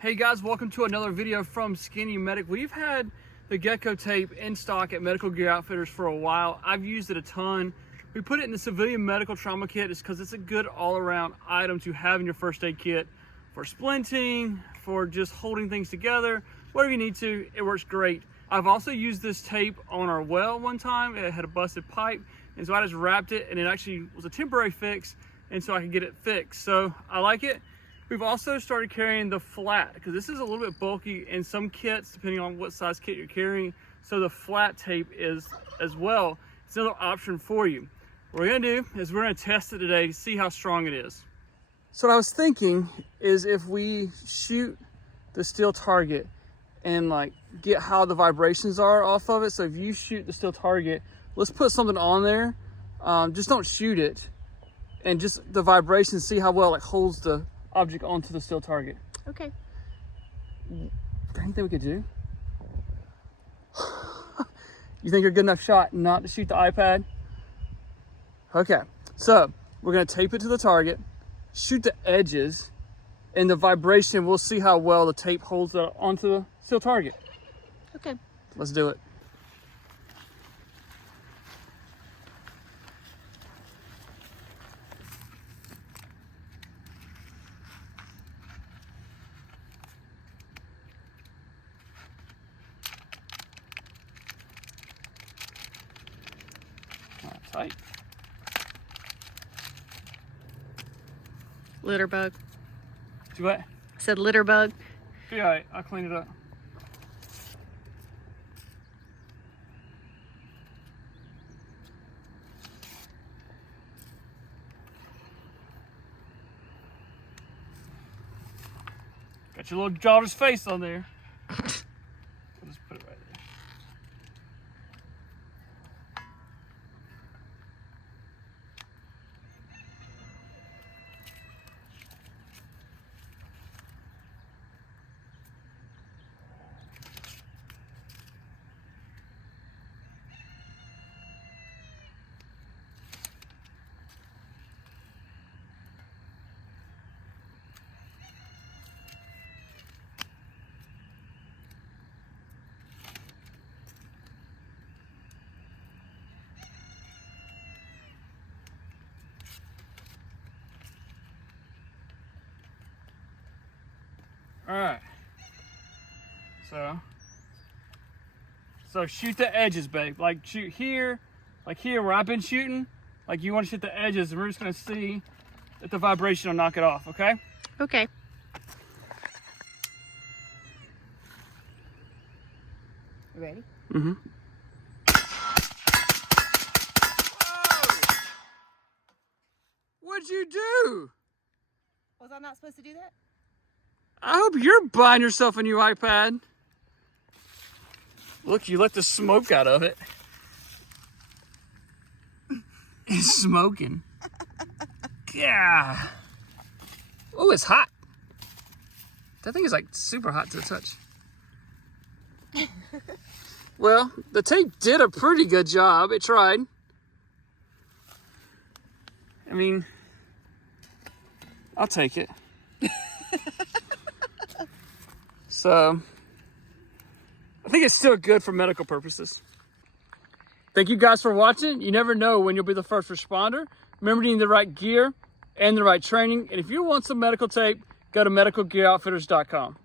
Hey guys, welcome to another video from SkinnyMedic. We've had the Gecko tape in stock at Medical Gear Outfitters for a while. I've used it a ton. We put it in the civilian medical trauma kit just because it's a good all-around item to have in your first aid kit for splinting, for just holding things together, whatever you need to. It works great. I've also used this tape on our well one time. It had a busted pipe, and so I just wrapped it, and it actually was a temporary fix, and so I could get it fixed. So I like it. We've also started carrying the flat because this is a little bit bulky in some kits, depending on what size kit you're carrying. So the flat tape is as well. It's another option for you. What we're gonna do is we're gonna test it today to see how strong it is. So what I was thinking is if we shoot the steel target and like get how the vibrations are off of it. So if you shoot the steel target, let's put something on there. Just don't shoot it, and just the vibrations, see how well it holds the object onto the steel target. Okay. Anything we could do? You think you're a good enough shot not to shoot the iPad? Okay, so we're gonna tape it to the target, shoot the edges, and the vibration, we'll see how well the tape holds onto the steel target. Okay. Let's do it. Tight. Litter bug. Do what? I said litter bug. Yeah, alright, I'll clean it up. Got your little jobber's face on there. We'll just put it right there. All right, so shoot the edges, babe. Like shoot here, like here where I've been shooting. Like you want to shoot the edges, and we're just gonna see if the vibration will knock it off, okay? Okay. You ready? Mm-hmm. What'd you do? Was I not supposed to do that? I hope you're buying yourself a new iPad. Look, you let the smoke out of it. It's smoking. Yeah. Oh, it's hot. That thing is like super hot to the touch. Well, the tape did a pretty good job. It tried. I mean, I'll take it. So, I think it's still good for medical purposes. Thank you guys for watching. You never know when you'll be the first responder. Remember, you need the right gear and the right training. And if you want some medical tape, go to medicalgearoutfitters.com.